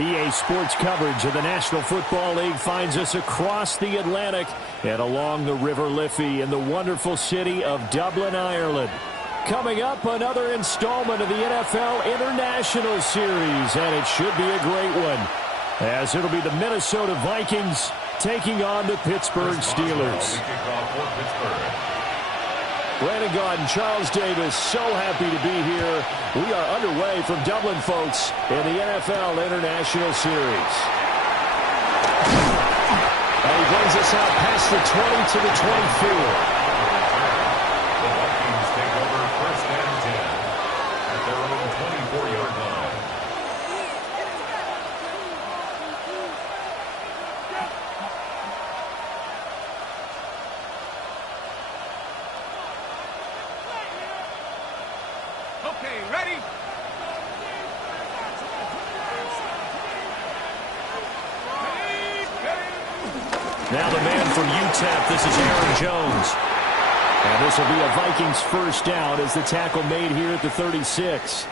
EA Sports coverage of the National Football League finds us across the Atlantic and along the River Liffey in the wonderful city of Dublin, Ireland. Coming up, another installment of the NFL International Series, and it should be a great one, as it'll be the Minnesota Vikings taking on the Pittsburgh Steelers. Brandon Gaudin, Charles Davis, so happy to be here. We are underway from Dublin, folks, in the NFL International Series. And he brings us out past the 20 to the 24. The Vikings take over first and 10 at their own 24-yard line. Okay, ready? Now the man from UTEP, this is Aaron Jones. And this will be a Vikings first down as the tackle made here at the 36.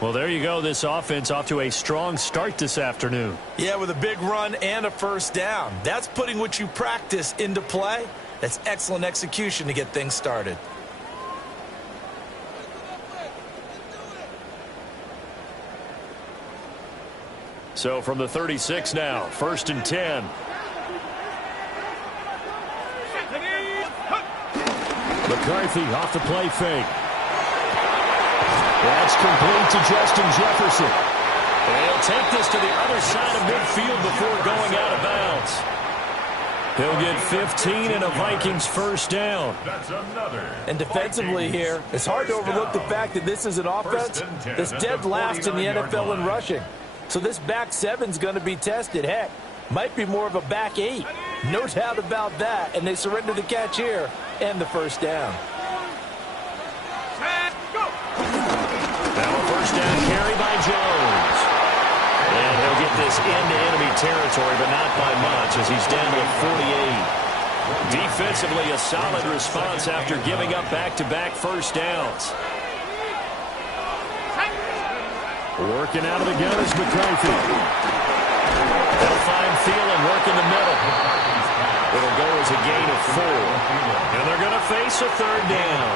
Well, there you go. This offense off to a strong start this afternoon. Yeah, with a big run and a first down. That's putting what you practice into play. That's excellent execution to get things started. So from the 36 now, first and 10. McCarthy off the play fake. That's complete to Justin Jefferson. They'll take this to the other side of midfield before going out of bounds. He'll get 15 and a Vikings first down. That's another. And defensively here, it's hard to overlook the fact that this is an offense that's dead last in the NFL in rushing. So this back seven's going to be tested. Heck, might be more of a back eight. No doubt about that. And they surrender the catch here and the first down. Now a first down carry by Jones. And he'll get this into enemy territory, but not by much as he's down to the 48. Defensively, a solid response after giving up back-to-back first downs. Working out of the gun is McCarthy. They'll find Thielen working the middle. It'll go as a gain of 4. And they're going to face a third down.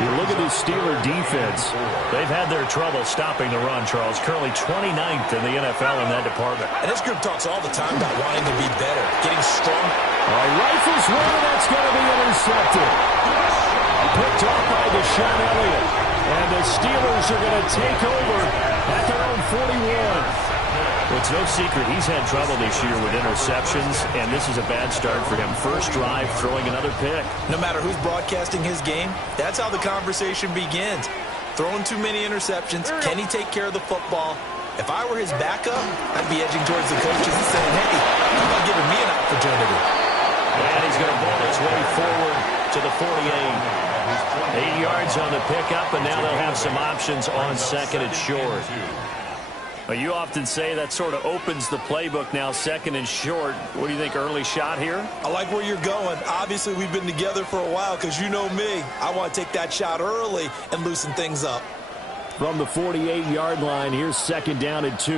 You look at this Steeler defense. They've had their trouble stopping the run, Charles. Currently 29th in the NFL in that department. And this group talks all the time about wanting to be better, getting strong. Rifles one, and that's going to be intercepted. Picked off by Deshaun Elliott. And the Steelers are going to take over at their own 41. Well, it's no secret he's had trouble this year with interceptions, and this is a bad start for him. First drive, throwing another pick. No matter who's broadcasting his game, that's how the conversation begins. Throwing too many interceptions, can he take care of the football? If I were his backup, I'd be edging towards the coaches and saying, hey, how about giving me an opportunity? And he's going to ball his way forward to the 48. 8 yards on the pickup, and now they'll have some options on second and short. You often say that sort of opens the playbook now, second and short. What do you think, early shot here? I like where you're going. Obviously, we've been together for a while because you know me. I want to take that shot early and loosen things up. From the 48-yard line, here's second down and 2.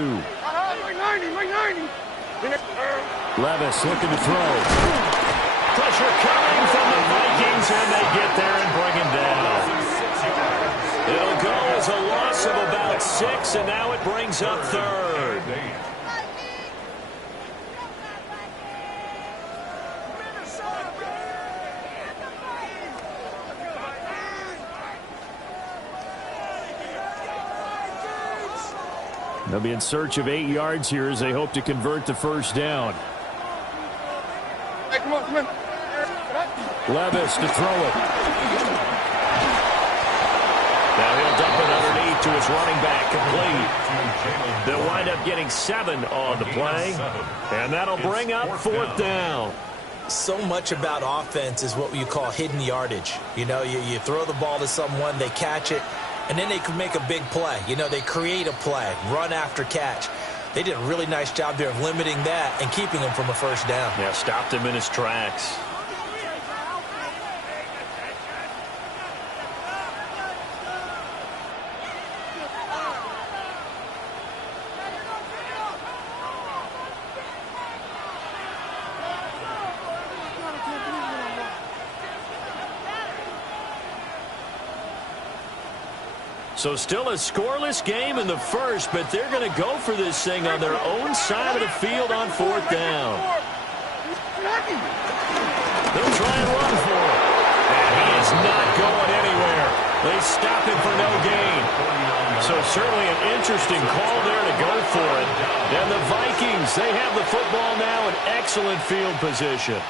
Levis looking to throw. Pressure coming from the Vikings, and they get there and bring him down. It'll go as a loss of about 6, and now it brings up third. They'll be in search of 8 yards here as they hope to convert the first down. Hey, come on. Levis to throw it. Now he'll dump it underneath to his running back, complete. They'll wind up getting 7 on the play, and that'll bring up fourth down. So much about offense is what you call hidden yardage. You know, you throw the ball to someone, they catch it, and then they can make a big play. You know, they create a play, run after catch. They did a really nice job there of limiting that and keeping him from a first down. Yeah, stopped him in his tracks. So still a scoreless game in the first, but they're going to go for this thing on their own side of the field on 4th down. They'll try and run for it. And he is not going anywhere. They stop him for no gain. So certainly an interesting call there to go for it. And the Vikings, they have the football now in excellent field position.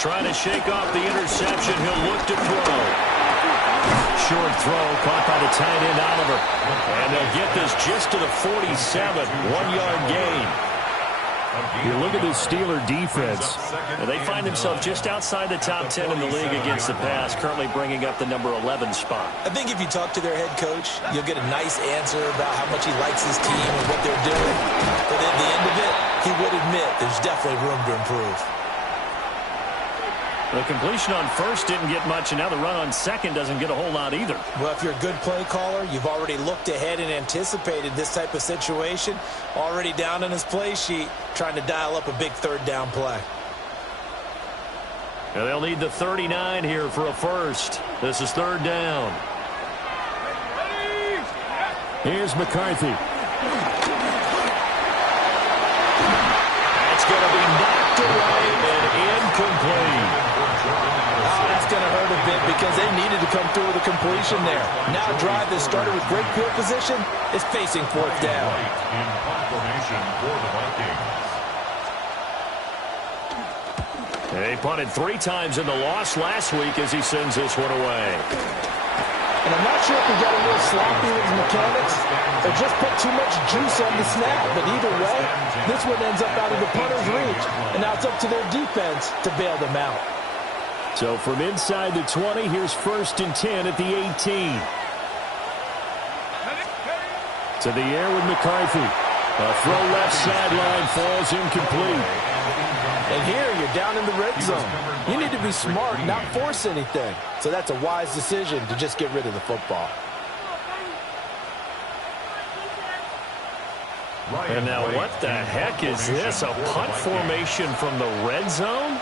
Trying to shake off the interception. He'll look to throw. Short throw caught by the tight end, Oliver. And they'll get this just to the 47. 1-yard gain. You look at this Steeler defense. They find themselves just outside the top 10 in the league against the pass, currently bringing up the number 11 spot. I think if you talk to their head coach, you'll get a nice answer about how much he likes his team and what they're doing. But at the end of it, he would admit there's definitely room to improve. The completion on first didn't get much, and now the run on second doesn't get a whole lot either. Well, if you're a good play caller, you've already looked ahead and anticipated this type of situation. Already down on his play sheet, trying to dial up a big 3rd down play. And they'll need the 39 here for a first. This is 3rd down. Here's McCarthy. That's going to be knocked away and incomplete. Oh, that's going to hurt a bit because they needed to come through with a completion there. Now a drive that started with great field position is facing 4th down. In confirmation for the Vikings. They punted 3 times in the loss last week as he sends this one away. And I'm not sure if he got a little sloppy with his mechanics or just put too much juice on the snap. But either way, this one ends up out of the punter's reach. And now it's up to their defense to bail them out. So from inside the 20, here's 1st and 10 at the 18. To the air with McCarthy. A throw left sideline falls incomplete. And here you're down in the red zone. You need to be smart, not force anything. So that's a wise decision to just get rid of the football. And now what the heck is this? A punt formation from the red zone?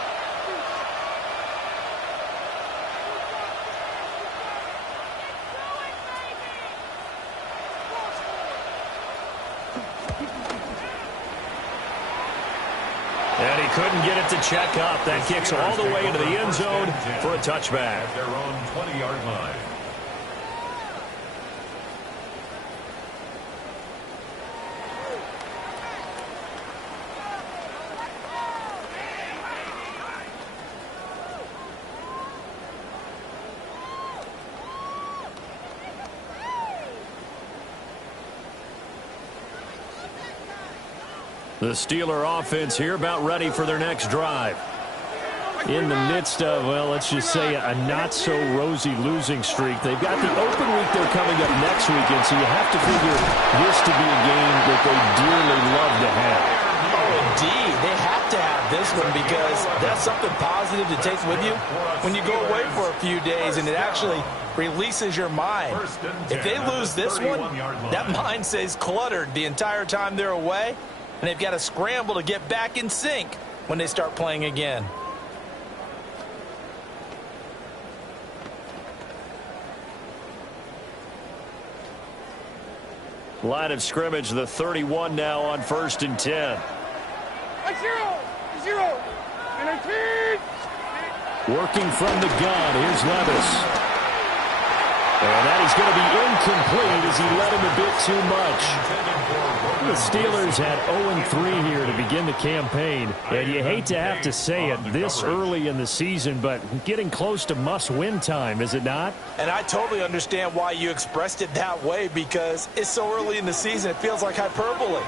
And he couldn't get it to check up. That kicks all the way into the end zone for a touchback. At their own 20-yard line. The Steeler offense here about ready for their next drive. In the midst of, well, let's just say a not-so-rosy losing streak. They've got the open week they're coming up next weekend, so you have to figure this to be a game that they dearly love to have. Oh, indeed. They have to have this one because that's something positive to take with you when you go away for a few days, and it actually releases your mind. If they lose this one, that mind stays cluttered the entire time they're away, and they've got to scramble to get back in sync when they start playing again. Line of scrimmage, the 31 now on 1st and 10. 0. And 10. Working from the gun, here's Levis. And that is going to be incomplete as he led him a bit too much. The Steelers had 0-3 here to begin the campaign. And you hate to have to say it this early in the season, but getting close to must-win time, is it not? And I totally understand why you expressed it that way because it's so early in the season, it feels like hyperbole.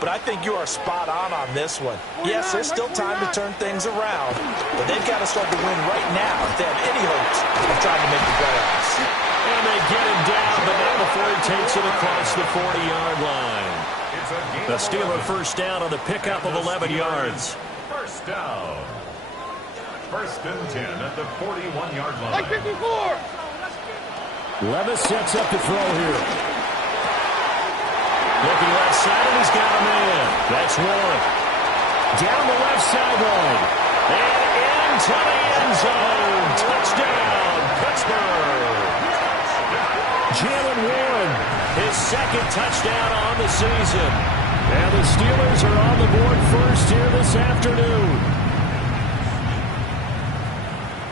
But I think you are spot on this one. Yes, there's still time to turn things around, but they've got to start to win right now if they have any hopes of trying to make the playoffs. And they get him down, but not before he takes it across the 40-yard line. The Steeler first down on the pickup of 11 yards. First down. 1st and 10 at the 41-yard line. Like 54. Levis sets up to throw here. Looking left side, and he's got a man. That's Warren. Down the left sideline. And into the end zone. Touchdown, Pittsburgh. Jalen Warren, his second touchdown on the season. And the Steelers are on the board first here this afternoon.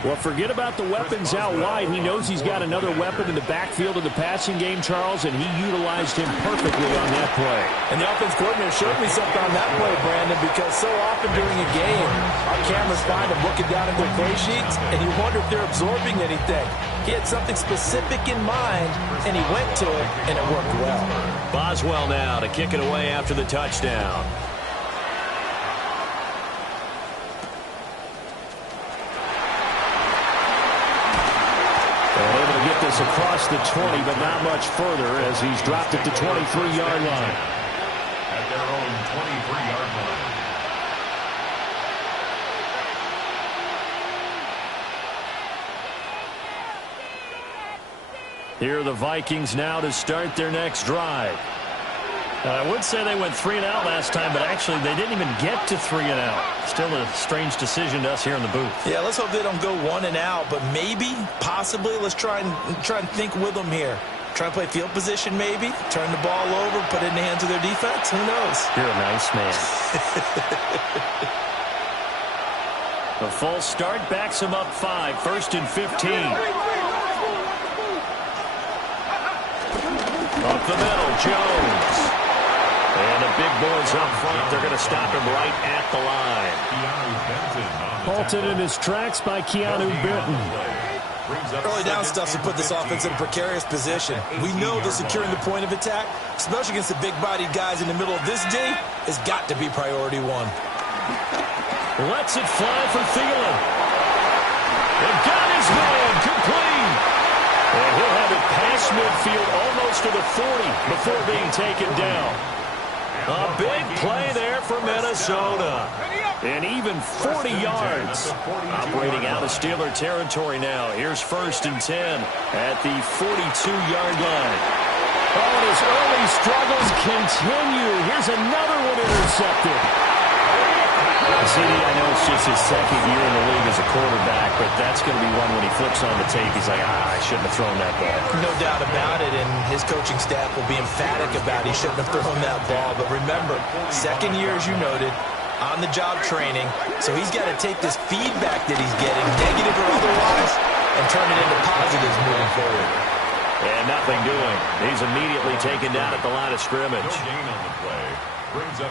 Well, forget about the weapons out wide. He knows he's got another weapon in the backfield of the passing game, Charles, and he utilized him perfectly on that play. And the offense coordinator showed me something on that play, Brandon, because so often during a game, our cameras find them looking down at their play sheets, and you wonder if they're absorbing anything. He had something specific in mind, and he went to it, and it worked well. Boswell now to kick it away after the touchdown. Able to get this across the 20, but not much further as he's dropped it to 23-yard line. At their own 23-yard line. Here are the Vikings now to start their next drive. I would say they went 3 and out last time, but actually they didn't even get to 3 and out. Still a strange decision to us here in the booth. Yeah, let's hope they don't go 1 and out, but maybe, possibly, let's try and think with them here. Try to play field position maybe, turn the ball over, put it in the hands of their defense. Who knows? You're a nice man. The full start backs him up 5, 1st and 15. Up the middle, Jones. And the big boys up front. They're going to stop him right at the line. Halted in his tracks by Keanu Benton. Early down stuff to put this offense in a precarious position. We know that securing the point of attack, especially against the big-bodied guys in the middle of this D, has got to be priority 1. Lets it fly for Thielen. And got his man complete. And he'll have it past midfield almost to the 40 before being taken down. A big play there for Minnesota. And even 40 yards. Operating out of Steeler territory now. Here's 1st and 10 at the 42-yard line. Oh, and his early struggles continue. Here's another one intercepted. CD, I know it's just his second year in the league as a quarterback, but that's going to be one when he flips on the tape. He's like, I shouldn't have thrown that ball. No doubt about it, and his coaching staff will be emphatic about he shouldn't have thrown that ball. But remember, second year, as you noted, on-the-job training, so he's got to take this feedback that he's getting, negative or otherwise, and turn it into positives moving forward. And nothing doing. He's immediately taken down at the line of scrimmage. No gain on the play.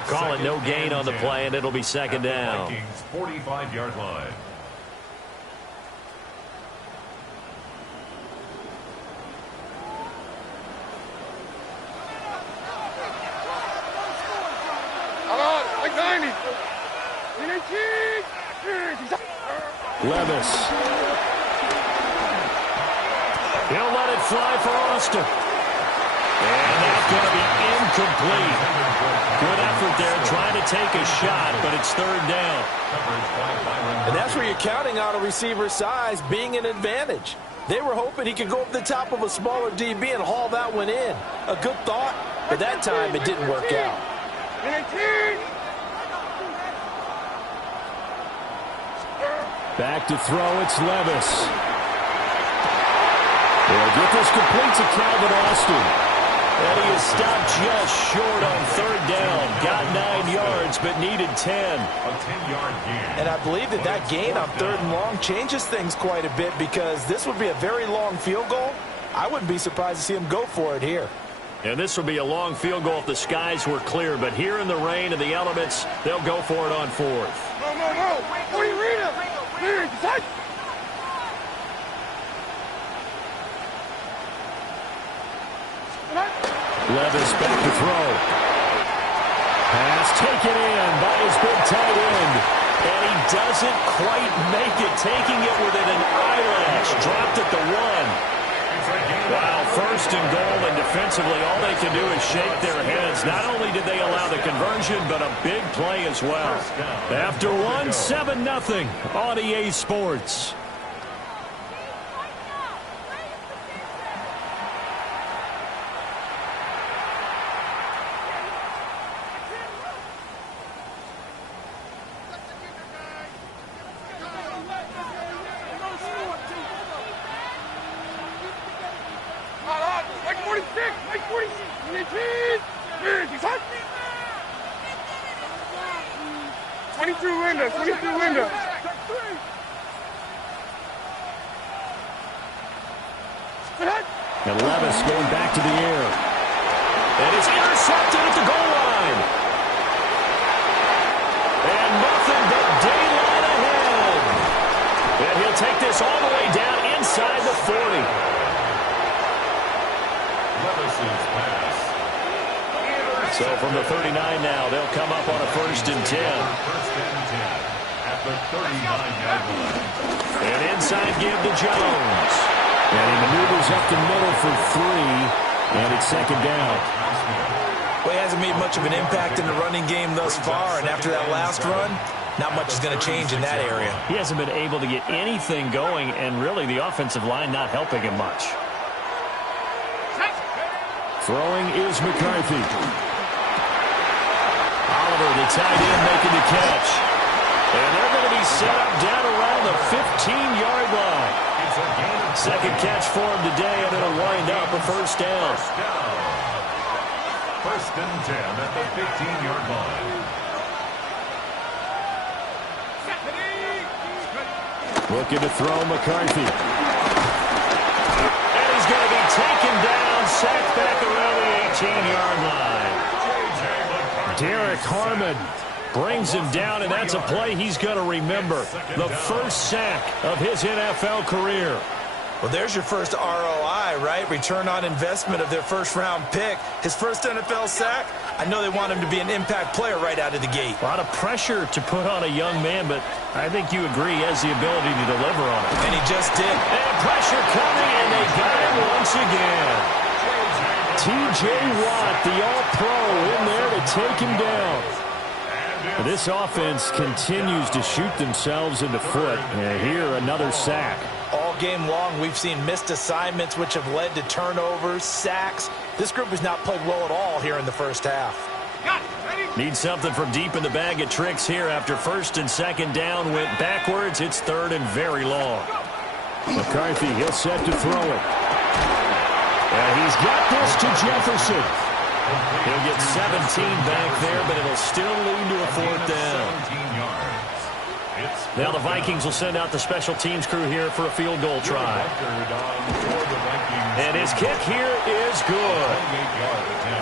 Call it no gain on the play, and it'll be second down. Vikings 45-yard line. Like 90. Levis. He'll let it fly for Austin. And that's going to be incomplete. Good effort there trying to take a shot, but it's 3rd down. And that's where you're counting on a receiver's size being an advantage. They were hoping he could go up the top of a smaller DB and haul that one in. A good thought, but that time it didn't work out. Back to throw, it's Levis. They'll get this complete to Calvin Austin. And he is stopped just short on 3rd down. Got 9 yards, but needed 10. A 10-yard gain. And I believe that gain on 3rd and long changes things quite a bit because this would be a very long field goal. I wouldn't be surprised to see him go for it here. And this would be a long field goal if the skies were clear. But here in the rain and the elements, they'll go for it on 4th. No. What are you reading? Levis back to throw. Pass taken in by his big tight end. And he doesn't quite make it, taking it within an eyelash. Dropped at the 1. Wow, 1st and goal, and defensively all they can do is shake their heads. Not only did they allow the conversion, but a big play as well. After 1, 7-0 on EA Sports. window. And Levis going back to the air. And it's intercepted at the goal line. And nothing but daylight ahead. And he'll take this all the way down inside the 40. Levis's pass. So from the 39 now, they'll come up on a 1st and 10. First and 10 at the 39-yard line. And inside give to Jones. And he maneuvers up the middle for 3. And it's 2nd down. Well, he hasn't made much of an impact in the running game thus far. And after that last run, not much is going to change in that area. He hasn't been able to get anything going, and really the offensive line not helping him much. Throwing is McCarthy. Oliver, the tight end, making the catch. And they're going to be set up down around the 15-yard line. Second catch for him today, and it'll wind up a 1st down. First and 10 at the 15-yard line. Looking to throw McCarthy. And he's going to be taken down, sacked back around the 18-yard line. Derek Harmon brings him down, and that's a play he's going to remember. The first sack of his NFL career. Well, there's your first ROI, right? Return on investment of their first-round pick. His first NFL sack, I know they want him to be an impact player right out of the gate. A lot of pressure to put on a young man, but I think you agree he has the ability to deliver on it. And he just did. And pressure coming, and they got him once again. T.J. Watt, the all-pro, in there to take him down. This offense continues to shoot themselves in the foot. And here, another sack. All game long, we've seen missed assignments, which have led to turnovers, sacks. This group has not played well at all here in the first half. Need something from deep in the bag of tricks here after 1st and 2nd down. Went backwards. It's 3rd and very long. McCarthy, he'll set to throw it. And he's got this to Jefferson. He'll get 17 back there, but it'll still lead to a 4th down. 17 yards. Now the Vikings will send out the special teams crew here for a field goal try. And his kick here is good.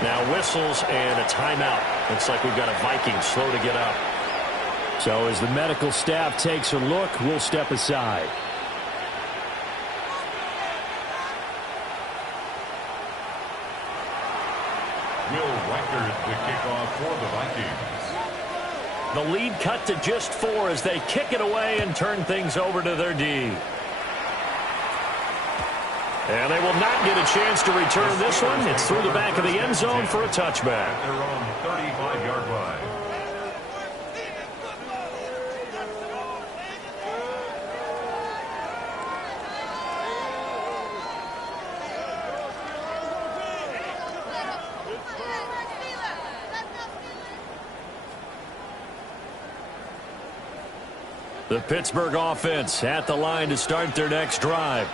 Now whistles and a timeout. Looks like we've got a Viking slow to get up. So as the medical staff takes a look, we'll step aside. Will Reichert the kickoff for the Vikings. The lead cut to just 4 as they kick it away and turn things over to their D. And they will not get a chance to return this one. It's through the back of the end zone for a touchback. They're on the 35-yard line. The Pittsburgh offense at the line to start their next drive.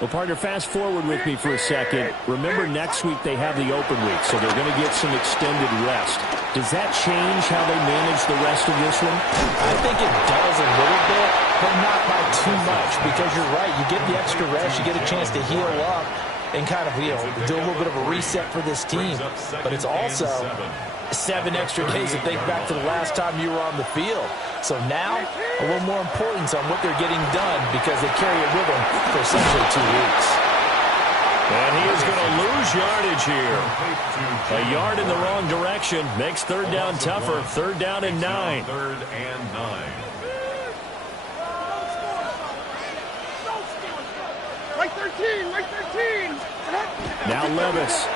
Well, partner, fast forward with me for a second. Remember, next week they have the open week, so they're going to get some extended rest. Does that change how they manage the rest of this one? I think it does a little bit, but not by too much, because you're right. You get the extra rest. You get a chance to heal up and kind of, do a little bit of a reset for this team. But it's also 7 extra days to think back to the last time you were on the field. So now, a little more importance on what they're getting done because they carry it with them for essentially 2 weeks. And he is going to lose yardage here. A yard in the wrong direction makes 3rd down tougher. 3rd down and 9. 3rd and 9. Right 13, right 13. Now Levis.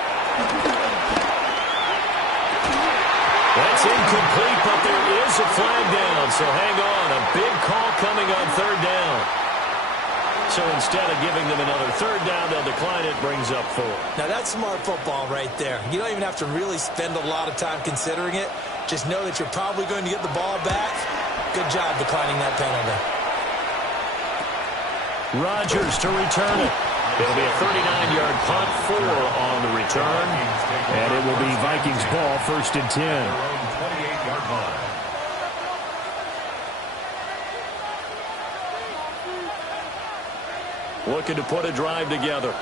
That's incomplete, but there is a flag down, so hang on. A big call coming on 3rd down. So instead of giving them another 3rd down, they'll decline it, brings up 4. Now that's smart football right there. You don't even have to really spend a lot of time considering it. Just know that you're probably going to get the ball back. Good job declining that penalty. Rodgers to return it. It'll be a 39-yard punt, 4 on the return. And it will be Vikings ball, 1st and 10. 28-yard line. Looking to put a drive together.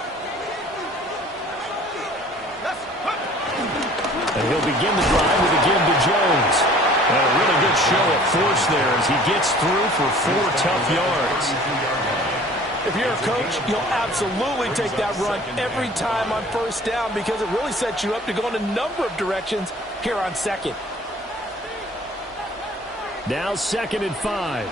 And he'll begin the drive with a give to Jones. And a really good show of force there as he gets through for 4 tough yards. If you're a coach, you'll absolutely take that run every time on 1st down because it really sets you up to go in a number of directions here on 2nd. Now 2nd and 5.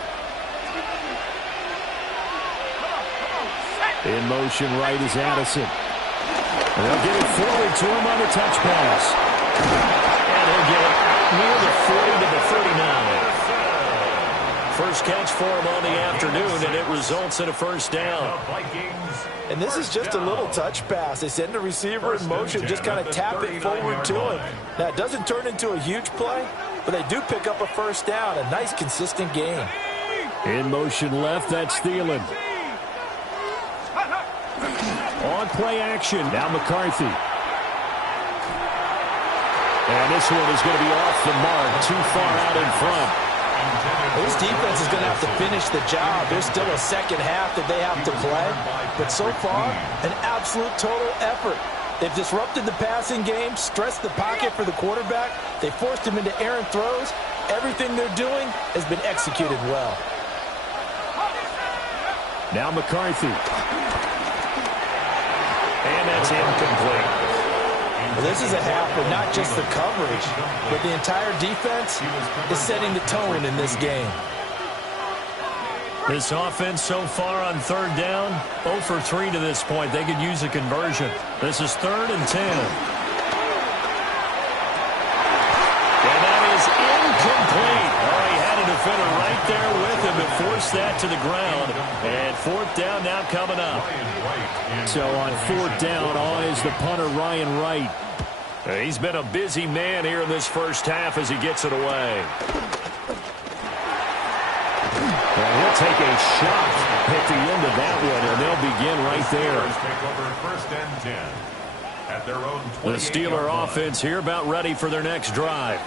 In motion right is Addison. And they'll get it forward to him on the touch pass. And he'll get it out near the 40 to the 39. First catch for him on the afternoon, and it results in a 1st down. And this is just a little touch pass. They send the receiver in motion, just kind of tap it forward to him. Now, it doesn't turn into a huge play, but they do pick up a 1st down, a nice, consistent gain. In motion left, that's Thielen. On play action, now McCarthy. And this one is going to be off the mark, too far out in front. This defense is going to have to finish the job. There's still a 2nd half that they have to play. But so far, an absolute total effort. They've disrupted the passing game, stressed the pocket for the quarterback. They forced him into errant throws. Everything they're doing has been executed well. Now McCarthy. And that's incomplete. Well, this is a half where not just the coverage, but the entire defense is setting the tone in this game. This offense so far on 3rd down, 0 for 3 to this point. They could use a conversion. This is 3rd and 10. And that is incomplete. Oh, he had a defender right there with him to force that to the ground. And 4th down now coming up. So on 4th down, on is the punter, Ryan Wright. He's been a busy man here in this 1st half as he gets it away. And he'll take a shot at the end of that one, and they'll begin right there. The Steeler offense here about ready for their next drive.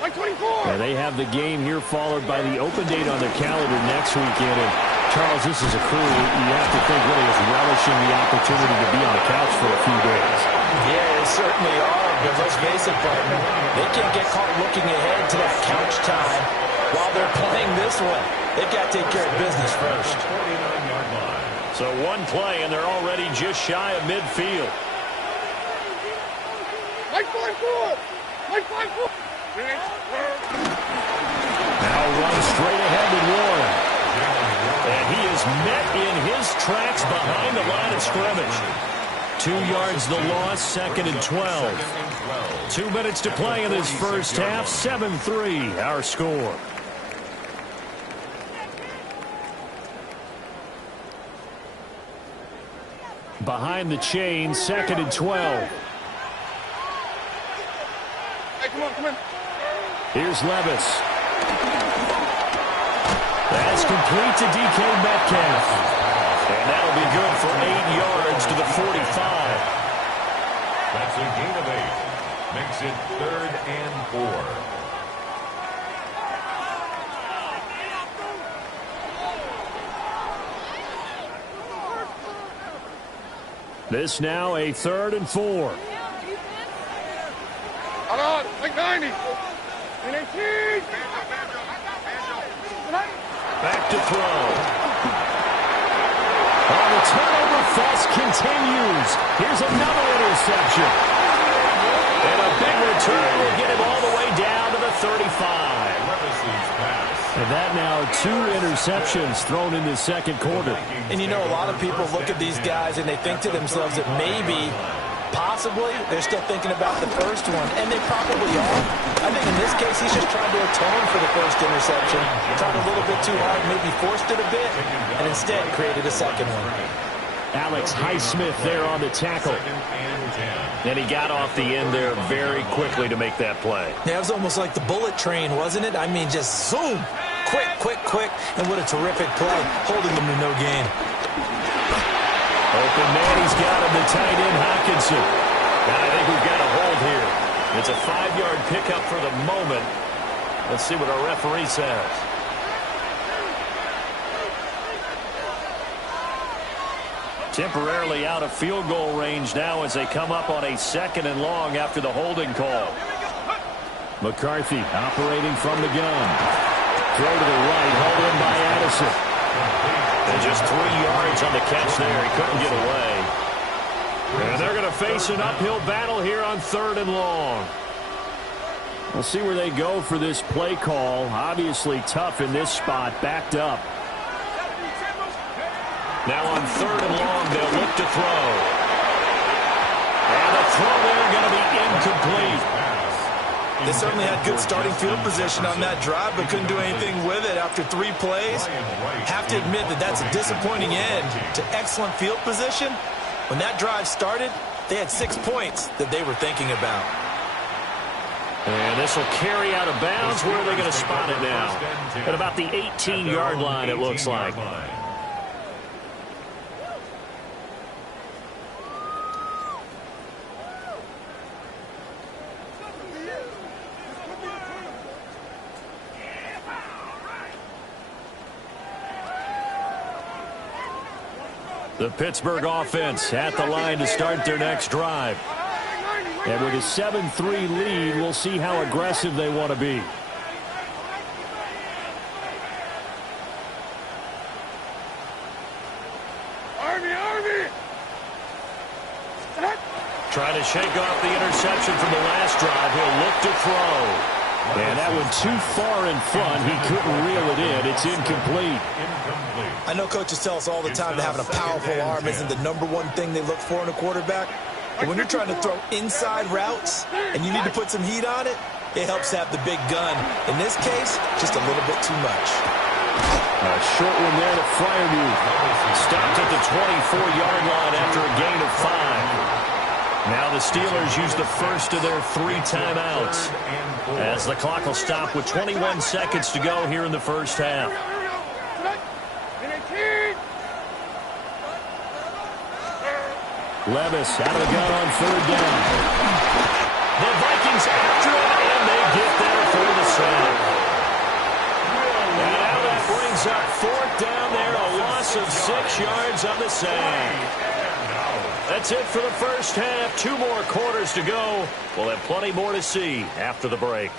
And they have the game here followed by the open date on their calendar next weekend. And Charles, this is a crew you have to think really is relishing the opportunity to be on the couch for a few days. Yeah, they certainly are. But let's face it, partner, they can't get caught looking ahead to that couch time while they're playing this one. They've got to take care of business first. So one play, and they're already just shy of midfield. Like 5-4! Like 5-4! Now run straight ahead to Warren. And he is met in his tracks behind the line of scrimmage. 2 yards the loss, 2nd and 12. 2 minutes to play in this 1st half, 7-3 our score. Behind the chain, 2nd and 12. Hey, come on. Here's Levis. That's complete to DK Metcalf. And that'll be good for 8 yards to the 45. That's a gain of 8. Makes it 3rd and 4. This now a 3rd and 4. Hold on, like 90. And 18. Back to throw. Oh, the turnover fest continues. Here's another interception. And a big return will get him all the way down to the 35. And that now 2 interceptions thrown in the 2nd quarter. And you know, a lot of people look at these guys and they think to themselves that maybe, possibly, they're still thinking about the first one. And they probably are. I think in this case, he's just trying to atone for the first interception. Tried a little bit too hard, maybe forced it a bit, and instead created a 2nd one. Alex Highsmith there on the tackle. And he got off the end there very quickly to make that play. Yeah, it was almost like the bullet train, wasn't it? I mean, just zoom. Quick. And what a terrific play, holding them to no gain. Open man, he's got him, the tight end, Hockenson. And I think we've got a hold here. It's a 5-yard pickup for the moment. Let's see what our referee says. Temporarily out of field goal range now as they come up on a 2nd and long after the holding call. McCarthy operating from the gun. Throw to the right, hauled in by Addison. And just 3 yards on the catch there. He couldn't get away. And they're going to face an uphill battle here on 3rd and long. We'll see where they go for this play call. Obviously tough in this spot, backed up. Now on 3rd and long, they'll look to throw. And the throw there going to be incomplete. They certainly had good starting field position on that drive, but couldn't do anything with it after 3 plays. Have to admit that that's a disappointing end to excellent field position. When that drive started, they had 6 points that they were thinking about. And this will carry out of bounds. Where are they going to spot it now? At about the 18-yard line, it looks like. The Pittsburgh offense at the line to start their next drive. And with a 7-3 lead, we'll see how aggressive they want to be. Army! Trying to shake off the interception from the last drive. He'll look to throw. And that one too far in front. He couldn't reel it in. It's incomplete. I know coaches tell us all the time that having a powerful arm isn't the #1 thing they look for in a quarterback. But when you're trying to throw inside routes and you need to put some heat on it, it helps have the big gun. In this case, just a little bit too much. A short one there to Freiermuth. Stopped at the 24-yard line after a gain of 5. Now the Steelers use the first of their 3 timeouts as the clock will stop with 21 seconds to go here in the first half. Levis out of the gun on 3rd down. The Vikings after it, and they get there for the sack. And now that brings up 4th down there, a loss of 6 yards on the sack. That's it for the first half. 2 more quarters to go. We'll have plenty more to see after the break.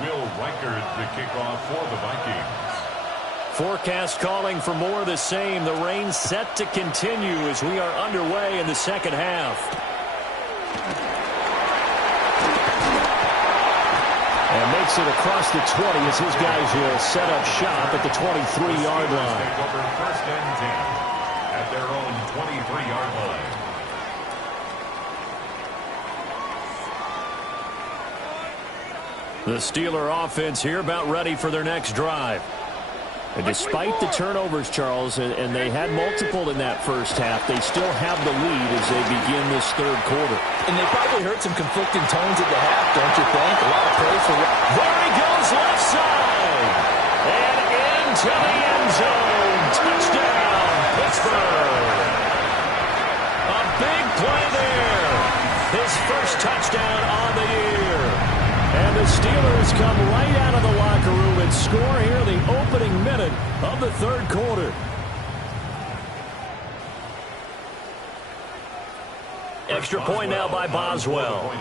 Will Reichard the kickoff for the Vikings. Forecast calling for more of the same. The rain set to continue as we are underway in the second half. And makes it across the 20 as his guys will set up shop at the 23-yard line. Take over 1st and 10 at their own 23-yard line. The Steeler offense here about ready for their next drive. And despite the turnovers, Charles, and they had multiple in that first half, they still have the lead as they begin this 3rd quarter. And they probably heard some conflicting tones at the half, don't you think? A lot of praise for what. There he goes left side. And into the end zone. Touchdown, Pittsburgh. A big play there. His first touchdown on the year. And the Steelers come right out of the locker room and score here in the opening minute of the 3rd quarter. Extra point now by Boswell.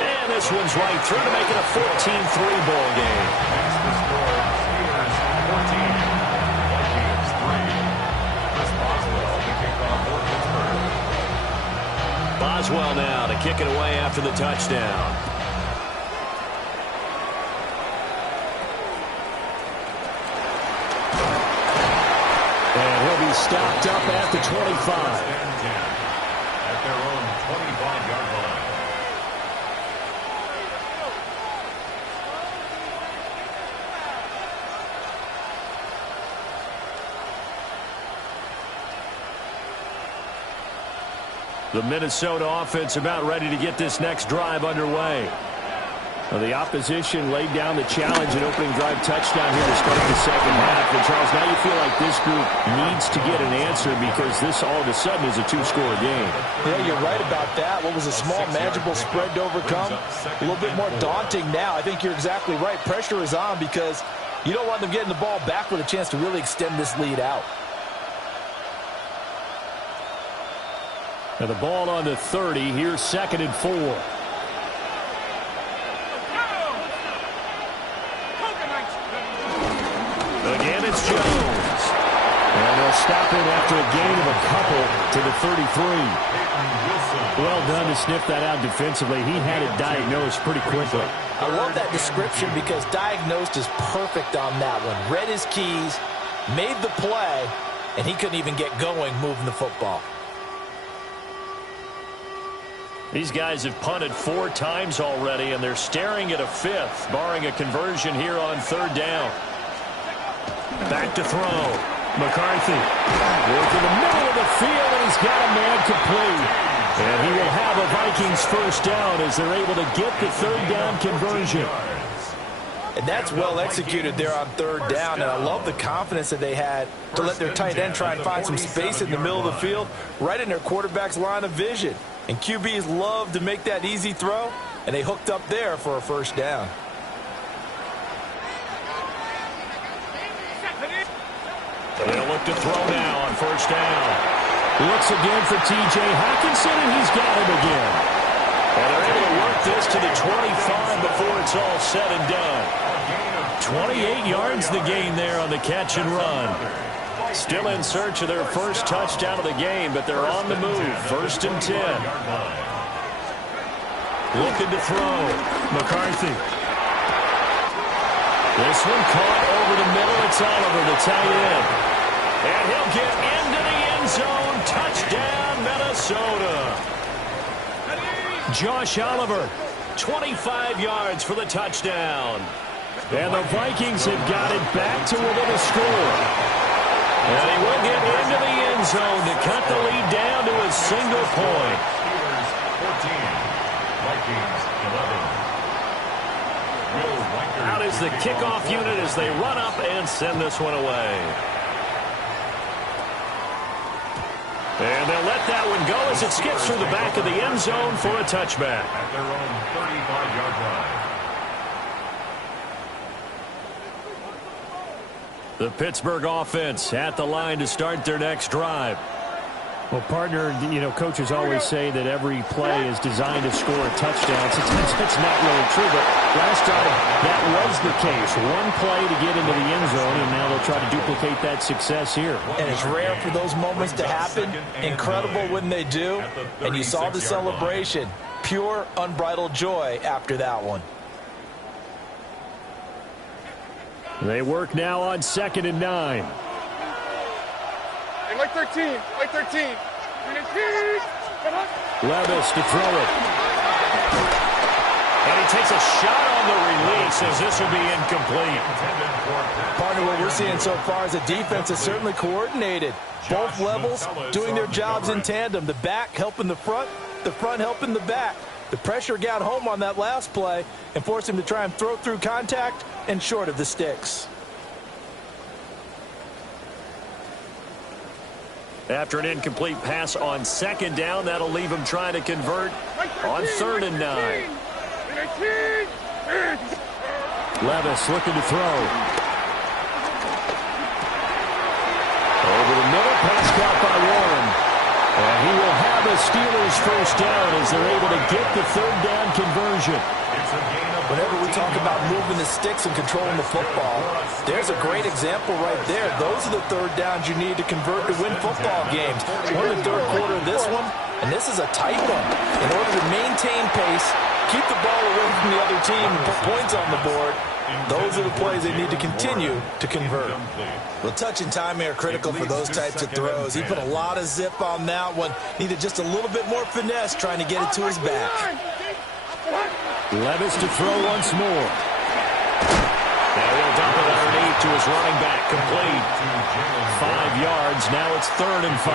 And this one's right through to make it a 14-3 ball game. That's the score. Steelers 14, Vikings 3. Chris Boswell the kickoff for Pittsburgh. Boswell now to kick it away after the touchdown. And he'll will be stopped up at the 25. At their own 25-yard line. The Minnesota offense about ready to get this next drive underway. Well, the opposition laid down the challenge and opening drive touchdown here to start the second half. And, Charles, now you feel like this group needs to get an answer because this all of a sudden is a two-score game. Yeah, you're right about that. What was a small, manageable spread to overcome? A little bit more daunting now. I think you're exactly right. Pressure is on because you don't want them getting the ball back with a chance to really extend this lead out. Now the ball on the 30. Here's 2nd and 4. Again, it's Jones. And they'll stop him after a gain of a couple to the 33. Well done to sniff that out defensively. He had it diagnosed pretty quickly. I love that description because diagnosed is perfect on that one. Read his keys, made the play, and he couldn't even get going moving the football. These guys have punted 4 times already, and they're staring at a 5th, barring a conversion here on 3rd down. Back to throw. McCarthy working the middle of the field, and he's got a man complete. And he will have a Vikings first down as they're able to get the 3rd down conversion. And that's well executed there on 3rd down, and I love the confidence that they had to let their tight end try and find some space in the middle of the field, right in their quarterback's line of vision. And QBs love to make that easy throw, and they hooked up there for a first down. They'll look to throw now on 1st down. Looks again for T.J. Hockenson, and he's got him again. And they're able to work this to the 25 before it's all said and done. 28 yards the gain there on the catch and run. Still in search of their first touchdown of the game, but they're on the move. 1st and 10. Looking to throw. McCarthy. This one caught over the middle. It's Oliver, the tight end. And he'll get into the end zone. Touchdown, Minnesota. Josh Oliver, 25 yards for the touchdown. And the Vikings have got it back to within a score. And he will get into the end zone to cut the lead down to a single point. 14, Vikings 11. Out is the kickoff unit as they run up and send this one away. And they'll let that one go as it skips through the back of the end zone for a touchback. At their own 35-yard line. The Pittsburgh offense at the line to start their next drive. Well, partner, you know, coaches always say that every play is designed to score a touchdown. It's not really true, but last drive, that was the case. One play to get into the end zone, and now they'll try to duplicate that success here. And it's rare for those moments to happen. Incredible when they do. And you saw the celebration. Pure, unbridled joy after that one. They work now on 2nd and 9. Hey, like 13, like 13. Levis to throw it. And he takes a shot on the release as this will be incomplete. Partner, what we're seeing so far is a defense is certainly coordinated. Both levels doing their jobs in tandem. The back helping the front helping the back. The pressure got home on that last play and forced him to try and throw through contact and short of the sticks. After an incomplete pass on 2nd down, that'll leave him trying to convert on 3rd and 9. Levis looking to throw. Over the middle, pass caught by Warren. And he will have a Steelers first down as they're able to get the 3rd down conversion. Whenever we talk about moving the sticks and controlling the football, there's a great example right there. Those are the 3rd downs you need to convert to win football games. We're in the 3rd quarter of this one, and this is a tight one. In order to maintain pace, keep the ball away from the other team, and put points on the board, Those are the plays they need to continue to convert. Well, touch and timing are critical for those types of throws. He put a lot of zip on that one. Needed just a little bit more finesse trying to get it to his back. Levis to throw once more. Now he'll dump it underneath to his running back. Complete. 5 yards. Now it's 3rd and 5.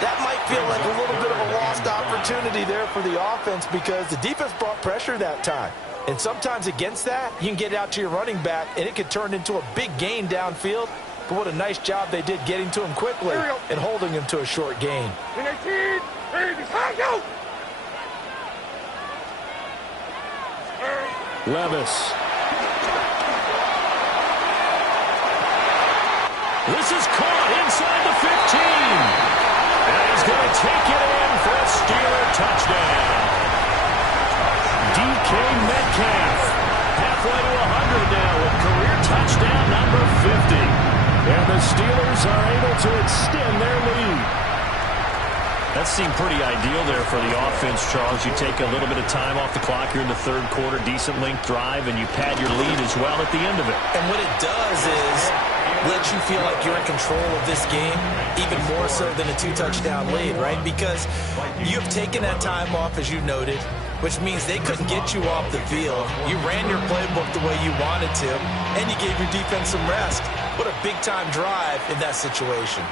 That might feel like a little bit of a lost opportunity there for the offense because the defense brought pressure that time. And sometimes against that, you can get out to your running back, and it could turn into a big gain downfield. But what a nice job they did getting to him quickly and holding him to a short gain. Levis. This is caught inside the 15. And he's going to take it in for a Steeler touchdown. DK Metcalf, halfway to 100 now with career touchdown number 50. And the Steelers are able to extend their lead. That seemed pretty ideal there for the offense, Charles. You take a little bit of time off the clock here in the 3rd quarter, decent length drive, and you pad your lead as well at the end of it. And what it does is let you feel like you're in control of this game, even more so than a 2-touchdown lead, right? Because you've taken that time off, as you noted, which means they couldn't get you off the field. You ran your playbook the way you wanted to, and you gave your defense some rest. What a big-time drive in that situation.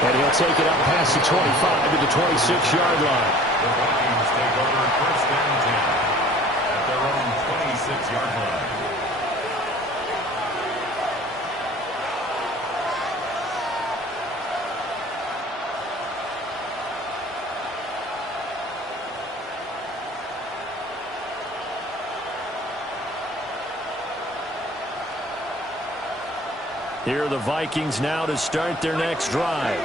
And he'll take it up past the 25 to the 26-yard line. The Vikings take over 1st and 10 at their own 26-yard line. Here are the Vikings now to start their next drive.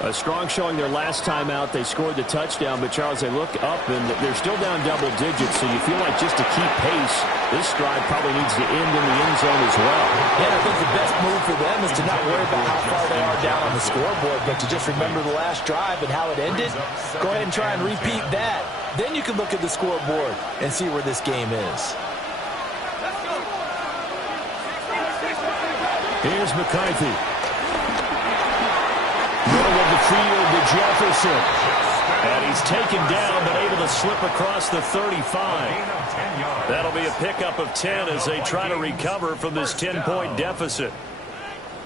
A strong showing their last time out. They scored the touchdown, but Charles, they look up and they're still down double digits, so you feel like just to keep pace, this drive probably needs to end in the end zone as well. Yeah, I think the best move for them is to not worry about how far they are down on the scoreboard, but to just remember the last drive and how it ended. Go ahead and try and repeat that. Then you can look at the scoreboard and see where this game is. Here's McCarthy. Middle of the field to Jefferson. And he's taken down, but able to slip across the 35. That'll be a pickup of 10 as they try to recover from this 10-point deficit.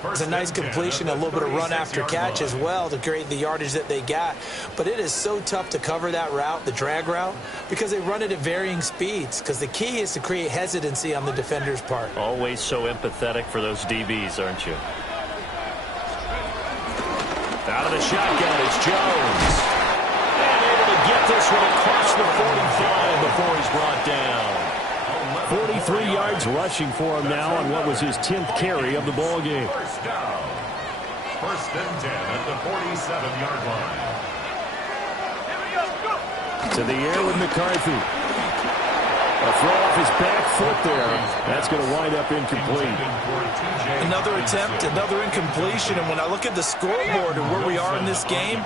It's a nice completion, a little bit of run after catch as well to create the yardage that they got. But it is so tough to cover that route, the drag route, because they run it at varying speeds. Because the key is to create hesitancy on the defender's part. Always so empathetic for those DBs, aren't you? Out of the shotgun, it's Jones. And able to get this one across the 45 before he's brought down. 43 yards rushing for him now on what was his 10th carry of the ball game. First down. 1st and 10 at the 47-yard line. To the air with McCarthy. A throw off his back foot there. That's going to wind up incomplete. Another attempt, another incompletion. And when I look at the scoreboard and where we are in this game,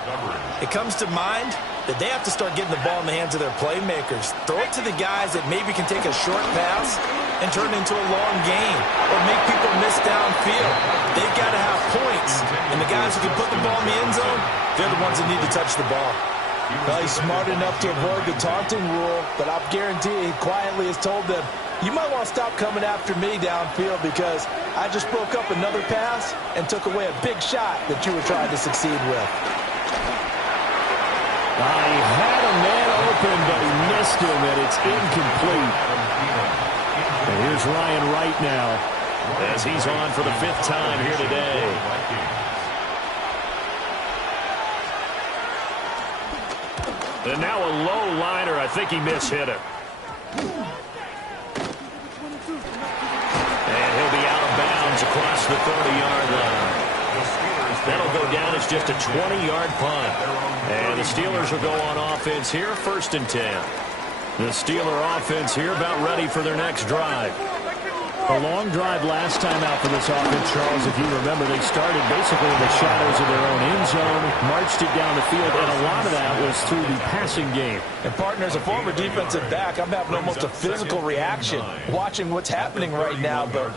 it comes to mind that they have to start getting the ball in the hands of their playmakers. Throw it to the guys that maybe can take a short pass and turn it into a long gain or make people miss downfield. They've got to have points. And the guys who can put the ball in the end zone, they're the ones that need to touch the ball. Well, he's smart enough to avoid the taunting rule, but I'll guarantee he quietly has told them, you might want to stop coming after me downfield because I just broke up another pass and took away a big shot that you were trying to succeed with. He had a man open, but he missed him, and it's incomplete. And here's Ryan Wright now as he's on for the 5th time here today. And now a low liner. I think he mishit it. And he'll be out of bounds across the 30-yard line. That'll go down as just a 20-yard punt. And the Steelers will go on offense here, 1st and 10. The Steeler offense here about ready for their next drive. A long drive last time out for this offense, Charles. If you remember, they started basically in the shadows of their own end zone, marched it down the field, and a lot of that was through the passing game. And, partner, as a former defensive back, I'm having almost a physical reaction watching what's happening right now. But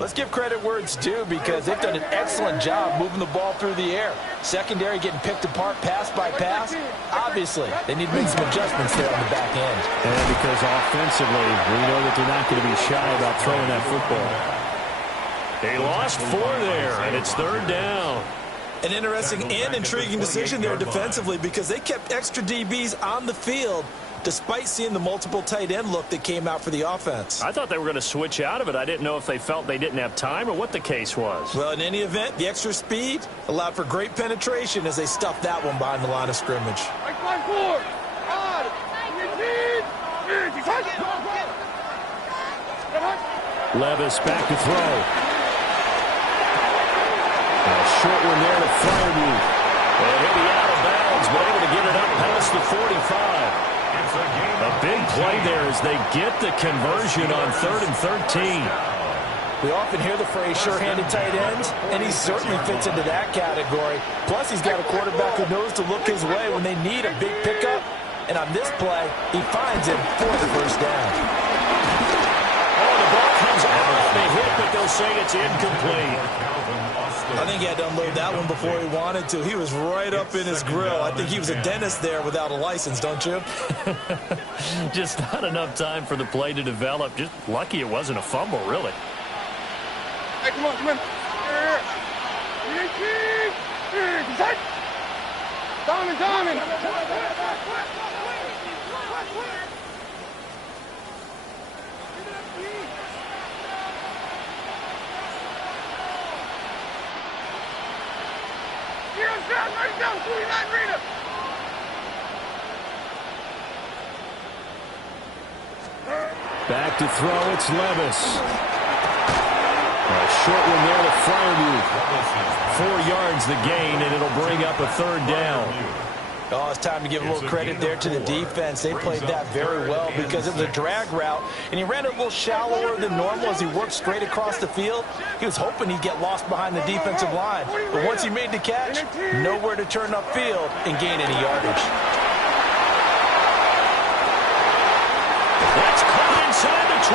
let's give credit where it's due because they've done an excellent job moving the ball through the air. Secondary getting picked apart pass by pass. Obviously, they need to make some adjustments there on the back end. And because offensively, we know that they're not going to be shy about throwing that football. They lost 4 there, and it's 3rd down. An interesting and intriguing decision there defensively because they kept extra DBs on the field despite seeing the multiple tight end look that came out for the offense. I thought they were going to switch out of it. I didn't know if they felt they didn't have time or what the case was. Well, in any event, the extra speed allowed for great penetration as they stuffed that one behind the line of scrimmage. Levis back to throw. A short one there to Fryermuth. And he'll be out of bounds, but able to get it up past the 45. A big play there as they get the conversion on 3rd and 13. We often hear the phrase sure-handed tight ends, and he certainly fits into that category. Plus, he's got a quarterback who knows to look his way when they need a big pickup. And on this play, he finds him for the first down. Oh, the ball comes out on the hit, but they'll say it's incomplete. I think he had to unload that one before he wanted to. He was right up in his grill. I think he was a dentist there without a license, don't you? Just not enough time for the play to develop. Just lucky it wasn't a fumble, really. Hey, come on, come on. Diamond. Back to throw, it's Levis. A short one there to Fryermuth. 4 yards the gain, and it'll bring up a 3rd down. Oh, it's time to give a little credit there to the defense. They played that very well because it was a drag route, and he ran it a little shallower than normal as he worked straight across the field. He was hoping he'd get lost behind the defensive line, but once he made the catch, nowhere to turn upfield and gain any yardage. That's caught inside the 20.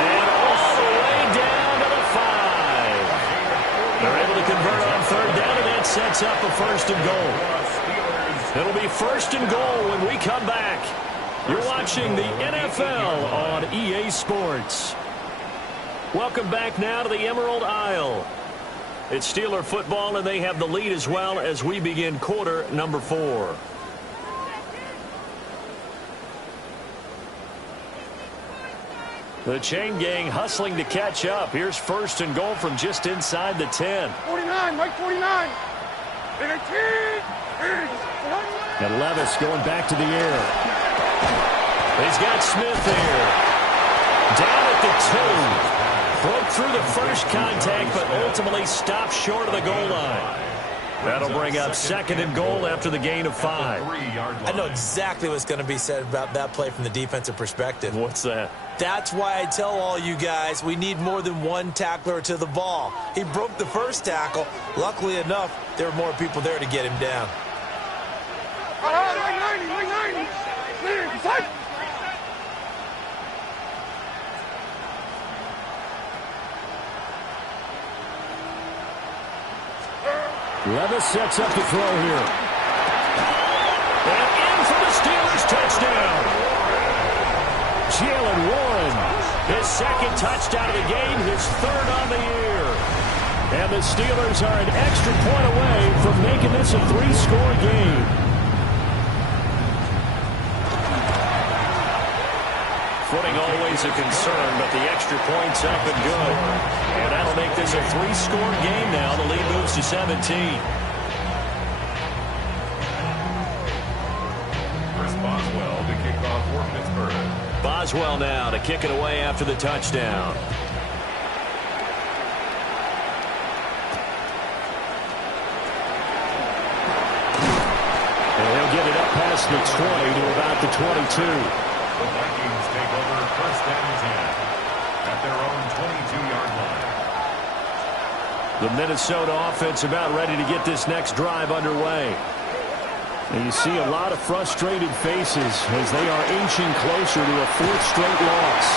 And all the way down to the 5. They're able to convert on 3rd down, and that sets up a 1st and goal. It'll be 1st and goal when we come back. You're watching the NFL on EA Sports. Welcome back now to the Emerald Isle. It's Steeler football, and they have the lead as well as we begin quarter number 4. The chain gang hustling to catch up. Here's 1st and goal from just inside the 10. 49, Mike 49. And Levis going back to the air. He's got Smith there. Down at the 2. Broke through the first contact, but ultimately stopped short of the goal line. That'll bring up 2nd and goal after the gain of 5. I know exactly what's going to be said about that play from the defensive perspective. What's that? That's why I tell all you guys we need more than one tackler to the ball. He broke the first tackle. Luckily enough, there were more people there to get him down. Levis sets up to throw here. And in for the Steelers touchdown. Jalen Warren. His 2nd touchdown of the game, his 3rd on the year. And the Steelers are an extra point away from making this a 3-score game. Footing always a concern, but the extra point's up and good. And that'll make this a 3-score game now. The lead moves to 17. Chris Boswell to kick off for Pittsburgh. Boswell now to kick it away after the touchdown. And he'll get it up past the 20 to about the 22. The Vikings take over 1st and 10. At The Minnesota offense about ready to get this next drive underway. And you see a lot of frustrated faces as they are inching closer to a fourth straight loss.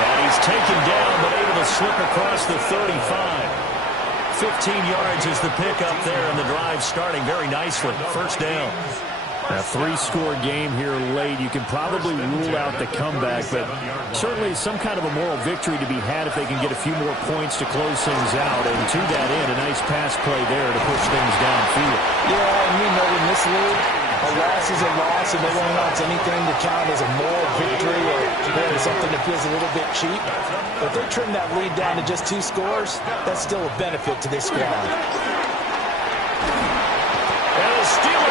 And he's taken down but able to slip across the 35. 15 yards is the pickup there, and the drive starting very nicely. First down. A three-score game here late. You can probably rule out the comeback, but certainly some kind of a moral victory to be had if they can get a few more points to close things out. And to that end, a nice pass play there to push things downfield. Yeah, and we know in this league, a loss is a loss, and no one wants anything to count as a moral victory or something that feels a little bit cheap. But if they trim that lead down to just 2 scores, that's still a benefit to this squad.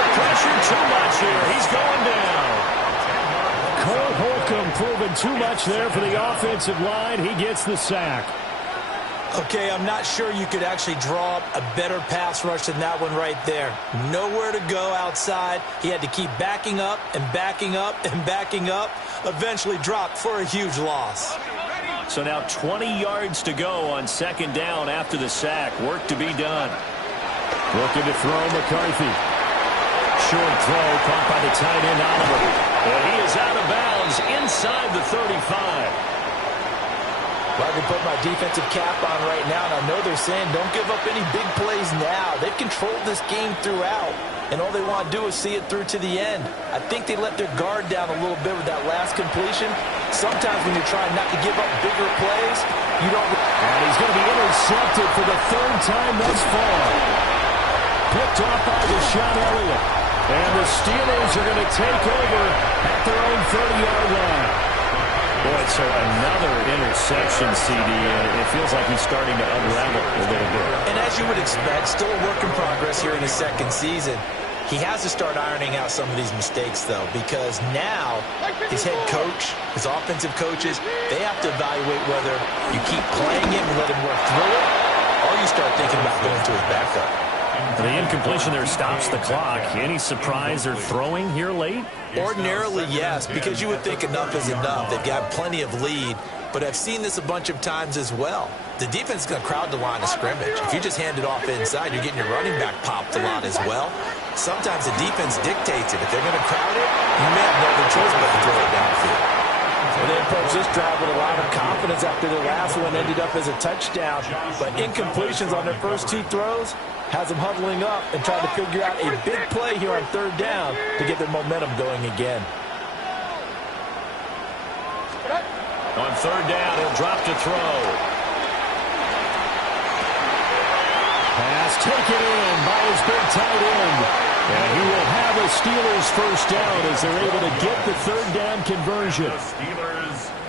Pressure too much here. He's going down. Cole Holcomb proving too much there for the offensive line. He gets the sack. Okay, I'm not sure you could actually draw up a better pass rush than that one right there. Nowhere to go outside. He had to keep backing up and backing up and backing up. Eventually dropped for a huge loss. So now 20 yards to go on second down after the sack. Work to be done. Looking to throw McCarthy. Short throw caught by the tight end Oliver. And he is out of bounds inside the 35. Well, I can put my defensive cap on right now, and I know they're saying don't give up any big plays now. They've controlled this game throughout, and all they want to do is see it through to the end. I think they let their guard down a little bit with that last completion. Sometimes when you're trying not to give up bigger plays, you don't. And he's going to be intercepted for the third time thus far. Picked off by Deshaun Elliott. And the Steelers are going to take over at their own 30-yard line. Boy, so another interception, CD. It feels like he's starting to unravel a little bit. And as you would expect, still a work in progress here in his second season. He has to start ironing out some of these mistakes, though, because now his head coach, his offensive coaches, they have to evaluate whether you keep playing him and let him work through it, or you start thinking about going to his backup. The incompletion there stops the clock. Any surprise they're throwing here late? Ordinarily, yes, because you would think enough is enough. They've got plenty of lead, but I've seen this a bunch of times as well. The defense is going to crowd the line of scrimmage. If you just hand it off inside, you're getting your running back popped a lot as well. Sometimes the defense dictates it. If they're going to crowd it, you may have no other choice but to throw it downfield. Well, they approached this drive with a lot of confidence after their last one ended up as a touchdown. But incompletions on their first 2 throws has them huddling up and trying to figure out a big play here on third down to get their momentum going again. On third down, he'll drop to throw. Pass taken in by his big tight end. And he will have a Steelers first down as they're able to get the third down conversion.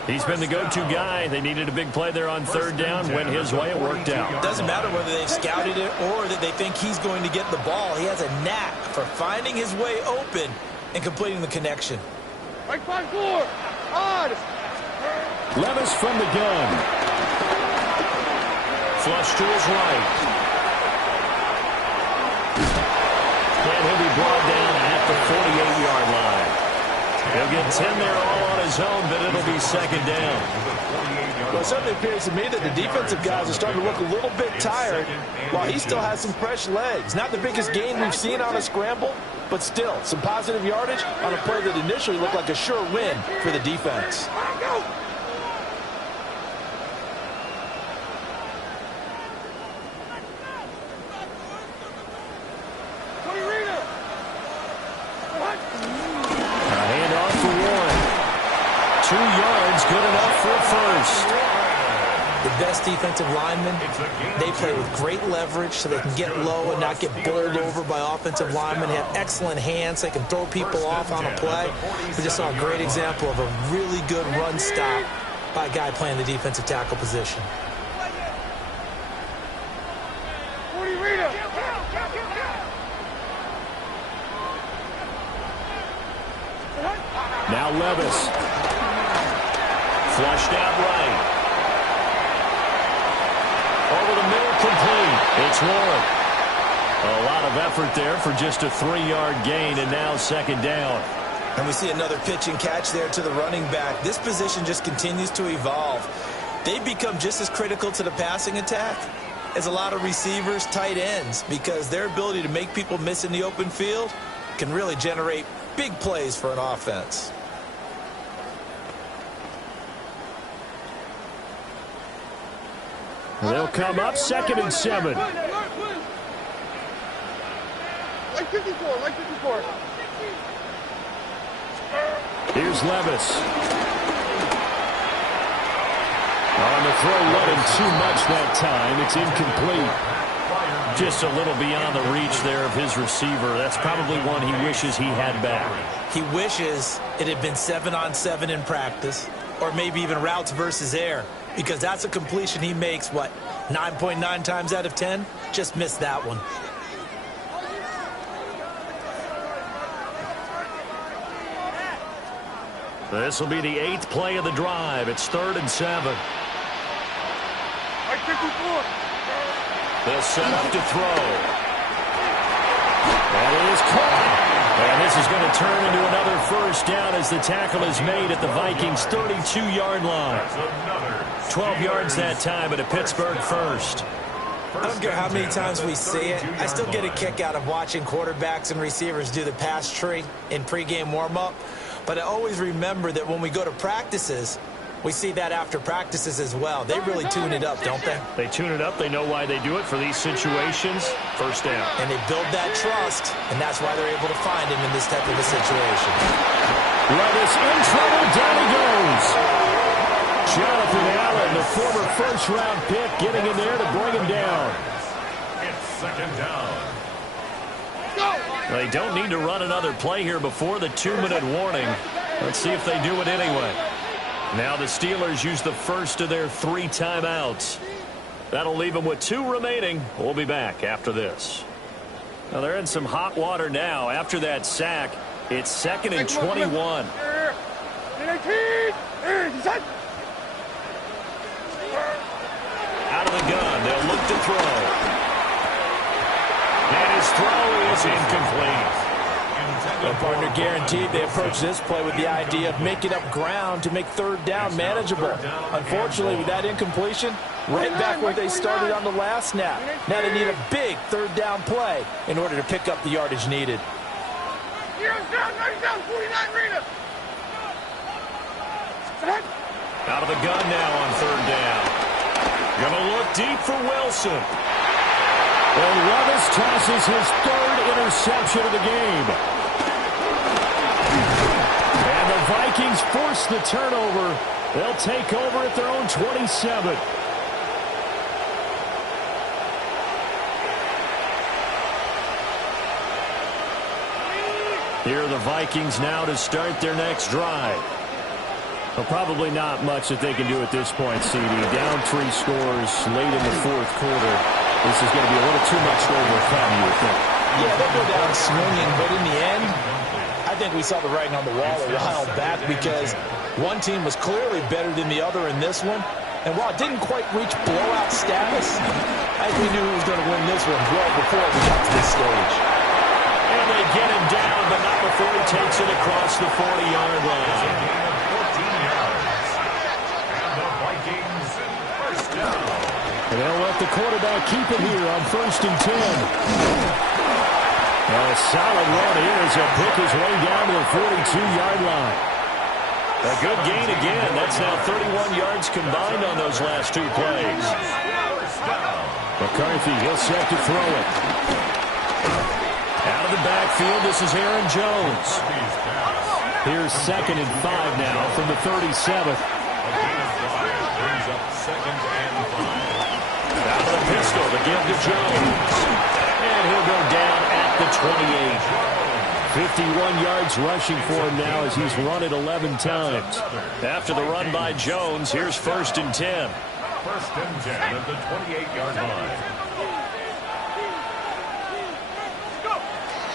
He's been the go-to guy. They needed a big play there on third down. Went his way. It worked out. It doesn't matter whether they've scouted it or that they think he's going to get the ball. He has a knack for finding his way open and completing the connection. Right by 4. Odd. Levis from the gun. Flush to his right. And he'll be brought down at the 48-yard line. He'll get 10 there all on his own, but it'll be second down. Well, it certainly appears to me that the defensive guys are starting to look a little bit tired while he still has some fresh legs. Not the biggest gain we've seen on a scramble, but still some positive yardage on a play that initially looked like a sure win for the defense. The best defensive linemen, they play with great leverage so they can get low and not get bowled over by offensive linemen. They have excellent hands. They can throw people off on a play. We just saw a great example of a really good run stop by a guy playing the defensive tackle position. Now Levis. Flushed out right. Over the middle, complete. It's Warren. A lot of effort there for just a 3-yard gain, and now second down. And we see another pitch and catch there to the running back. This position just continues to evolve. They become just as critical to the passing attack is a lot of receivers, tight ends, because their ability to make people miss in the open field can really generate big plays for an offense. They'll come up 2nd and 7. Like 54, like 54. Here's Levis. On the throw, running too much that time. It's incomplete. Just a little beyond the reach there of his receiver. That's probably one he wishes he had back. He wishes it had been 7-on-7 in practice, or maybe even routes versus air, because that's a completion he makes, 9.9 times out of 10? Just missed that one. This will be the 8th play of the drive. It's 3rd and 7. Like 54. They'll set up to throw. That is caught. And this is going to turn into another first down as the tackle is made at the Vikings' 32-yard line. 12 yards that time at a Pittsburgh first. I don't care how many times we see it. I still get a kick out of watching quarterbacks and receivers do the pass tree in pregame warm-up. But I always remember that when we go to practices, we see that after practices as well. They really tune it up, don't they? They tune it up. They know why they do it for these situations. First down. And they build that trust, and that's why they're able to find him in this type of a situation. Levis in trouble. Down he goes. Jonathan Allen, the former first-round pick, getting in there to bring him down. It's 2nd down. They don't need to run another play here before the 2-minute warning. Let's see if they do it anyway. Now the Steelers use the first of their 3 timeouts. That'll leave them with 2 remaining. We'll be back after this. Now they're in some hot water now. After that sack, it's 2nd and 21. Out of the gun, they'll look to throw. And his throw is incomplete. Well, partner, guaranteed they approach this play with the idea of making up ground to make 3rd down manageable. Unfortunately, with that incompletion, right back where they started on the last snap. Now they need a big 3rd down play in order to pick up the yardage needed. Out of the gun now on 3rd down. Gonna look deep for Wilson. And Levis tosses his 3rd interception of the game. And the Vikings force the turnover. They'll take over at their own 27. Here are the Vikings now to start their next drive. Well, probably not much that they can do at this point, CD. Down 3 scores late in the 4th quarter. This is going to be a little too much to overcome, you would think. Yeah, they'll go down swinging, but in the end, I think we saw the writing on the wall a while back because one team was clearly better than the other in this one. And while it didn't quite reach blowout status, I think we knew who was going to win this one well before we got to this stage. And they get him down, but not before he takes it across the 40-yard line. 14 yards. And the Vikings first down. And they'll let the quarterback keep it here on 1st and 10. And a solid run here as he'll pick his way down to the 42-yard line. A good gain again. That's now 31 yards combined on those last 2 plays. McCarthy, he'll set to throw it. Out of the backfield, this is Aaron Jones. Here's 2nd and 5 now from the 37th. Out of the pistol to give to Jones. And he'll go down at the 28. 51 yards rushing for him now as he's run it 11 times. After the run by Jones, here's 1st and 10. 1st and 10 at the 28-yard line.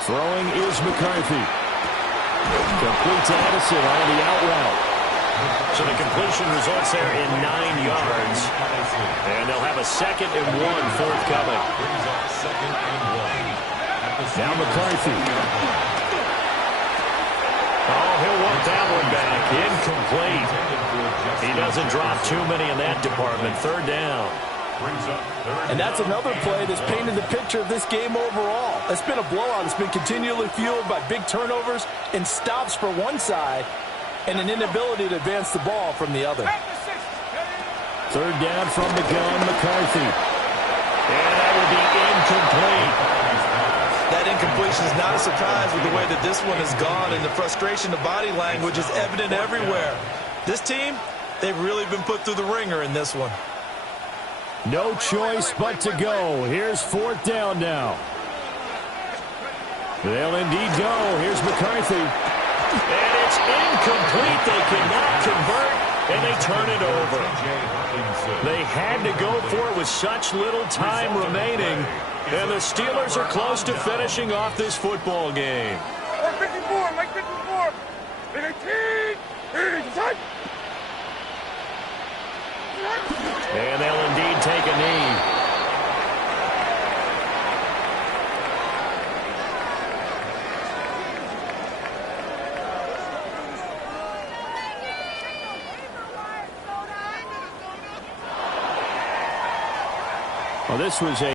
Throwing is McCarthy. Complete to Edison on the out route. So the completion results there in 9 yards. And they'll have a 2nd and 1 forthcoming. Now McCarthy. Oh, he'll want that one back. Incomplete. He doesn't drop too many in that department. 3rd down. And that's another play that's painted the picture of this game overall. It's been a blowout. It's been continually fueled by big turnovers and stops for one side and an inability to advance the ball from the other. Third down from the gun, McCarthy. And that will be incomplete. That incompletion is not a surprise with the way that this one has gone, and the frustration of body language is evident everywhere. This team, they've really been put through the ringer in this one. No choice but to go. Here's fourth down now. They'll indeed go. Here's McCarthy. And it's incomplete. They cannot convert, and they turn it over. They had to go for it with such little time remaining, and the Steelers are close to finishing off this football game. Mike 54, Mike 54. 18, 18. And they'll indeed take a knee. Well, this was a